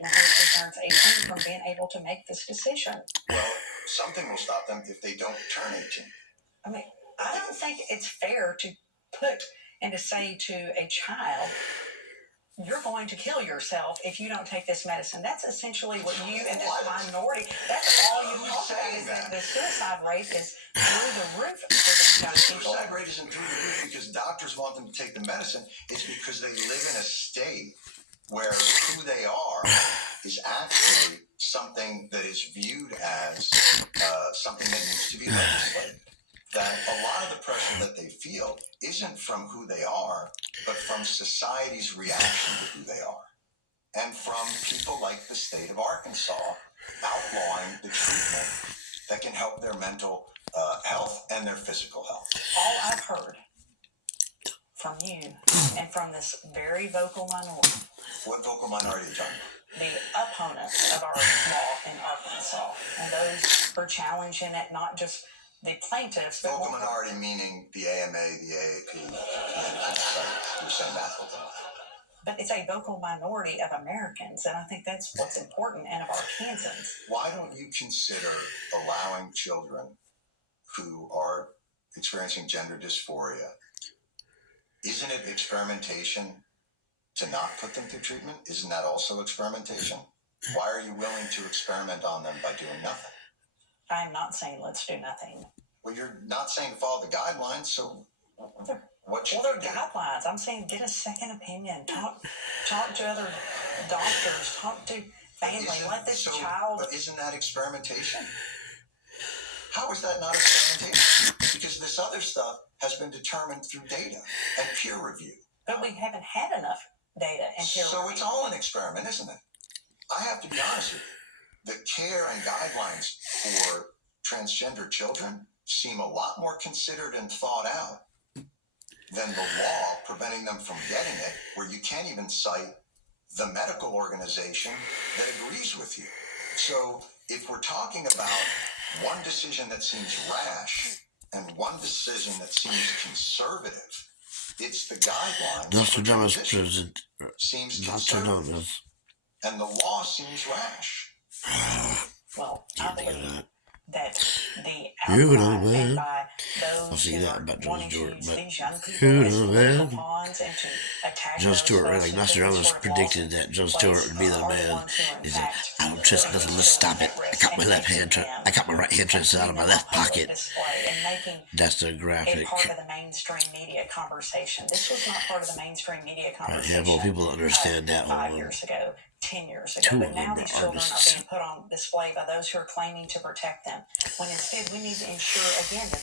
when he turns 18 from being able to make this decision. Well, something will stop them if they don't turn 18. I mean, I don't think it's fair to put and to say to a child, you're going to kill yourself if you don't take this medicine. That's essentially what you and this minority, that's all you talk about is that the suicide rate is through the roof for these young people. The suicide rate isn't through the roof because doctors want them to take the medicine. It's because they live in a state where who they are is actually something that is viewed as something that needs to be legislated. That a lot of the pressure that they feel isn't from who they are, but from society's reaction to who they are. And from people like the state of Arkansas outlawing the treatment that can help their mental health and their physical health. All I've heard from you and from this very vocal minority. What vocal minority, John? The opponents of our law in Arkansas and those who are challenging it, not just the plaintiffs. But vocal minority meaning the AMA, the AAP, you're saying that whole thing. But it's a vocal minority of Americans, and I think that's what's important, and of Arkansans. Why don't you consider allowing children who are experiencing gender dysphoria? Isn't it experimentation to not put them through treatment? Isn't that also experimentation? Why are you willing to experiment on them by doing nothing? I'm not saying let's do nothing. Well, you're not saying to follow the guidelines, so what should they're guidelines. I'm saying get a second opinion. Talk to other doctors. Talk to family. Let this child... But isn't that experimentation? How is that not experimentation? Because this other stuff has been determined through data and peer review. But we haven't had enough data and peer review. So it's all an experiment, isn't it? I have to be honest with you. The care and guidelines for transgender children seem a lot more considered and thought out than the law preventing them from getting it, where you can't even cite the medical organization that agrees with you. So if we're talking about one decision that seems rash and one decision that seems conservative, it's the guidelines. Nostradamus present. Seems conservative. And the law seems rash. Well, I believe that the outcry by those who are wanting to use these young people as political pawns and to attack Jon Stewart, really. Nostradamus predicted that Jon Stewart would be the man. He said, I don't trust nothing, let's stop it. I got my right hand turned out of my left pocket. That's the graphic. Part of the mainstream media conversation. This was not part of the mainstream media conversation. Yeah, well, people understand that 5 years ago, 10 years ago. But now these children are being put on display by those who are claiming to protect them, when instead we need to ensure, again, that